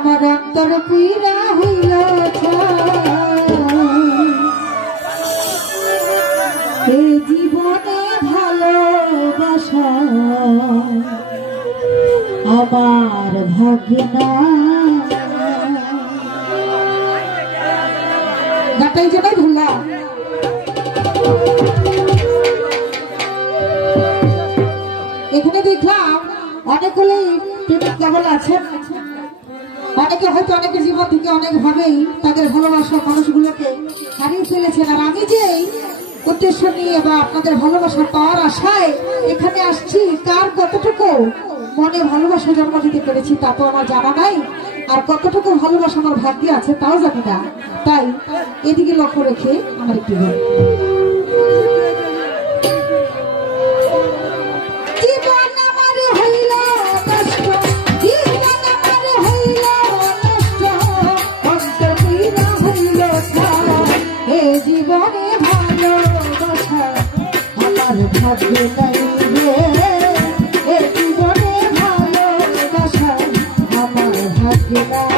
আমার অন্তর পীড়া হইল এ জীবনে ভালোবাসা আমার ভাগ্যে না। গানটা এই জন্যই ধরলাম, এখানে দেখলাম অনেকগুলোই প্রেমিক কেবল আছেন, অনেকে হয়তো অনেকের জীবন থেকে অনেক ভাবেই তাদের ভালোবাসার মানুষগুলোকে হারিয়ে ফেলেছেন। আর আমি যে উদ্দেশ্য নিয়ে বা আপনাদের ভালোবাসা পাওয়ার আশায় এখানে আসছি, কার কতটুকু মনে ভালোবাসা জন্ম দিতে পেরেছি তা তো আমার জানা নাই, আর কতটুকু ভালোবাসা আমার ভাগ্যে আছে তাও জানি না। তাই এদিকে লক্ষ্য রেখে আমার একটি গান। জীবনে ভালোবাসা আমার ভাগ্যে নাই রে, এ জীবনে ভালোবাসা আমার ভাগ্যে নাই।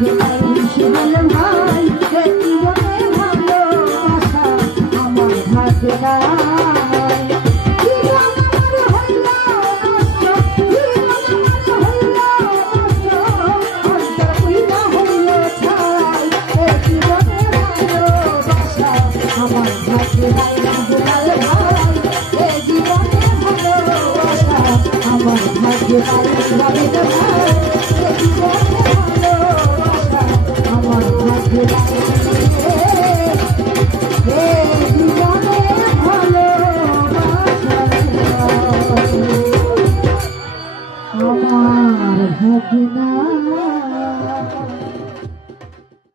ভাগ্যে নাই সে বলে ভাই যে জীবনে ভালোবাসা আমার ভাগ্যে নাই জীবন আমার হইল নষ্ট জীবন আমার হইল নষ্ট অন্তর পুইরা হইল ছাই এ জীবনে ভালোবাসা আমার ভাগ্যে নাই ভাই এ জীবনে ভালোবাসা আমার ভাগ্যে নাই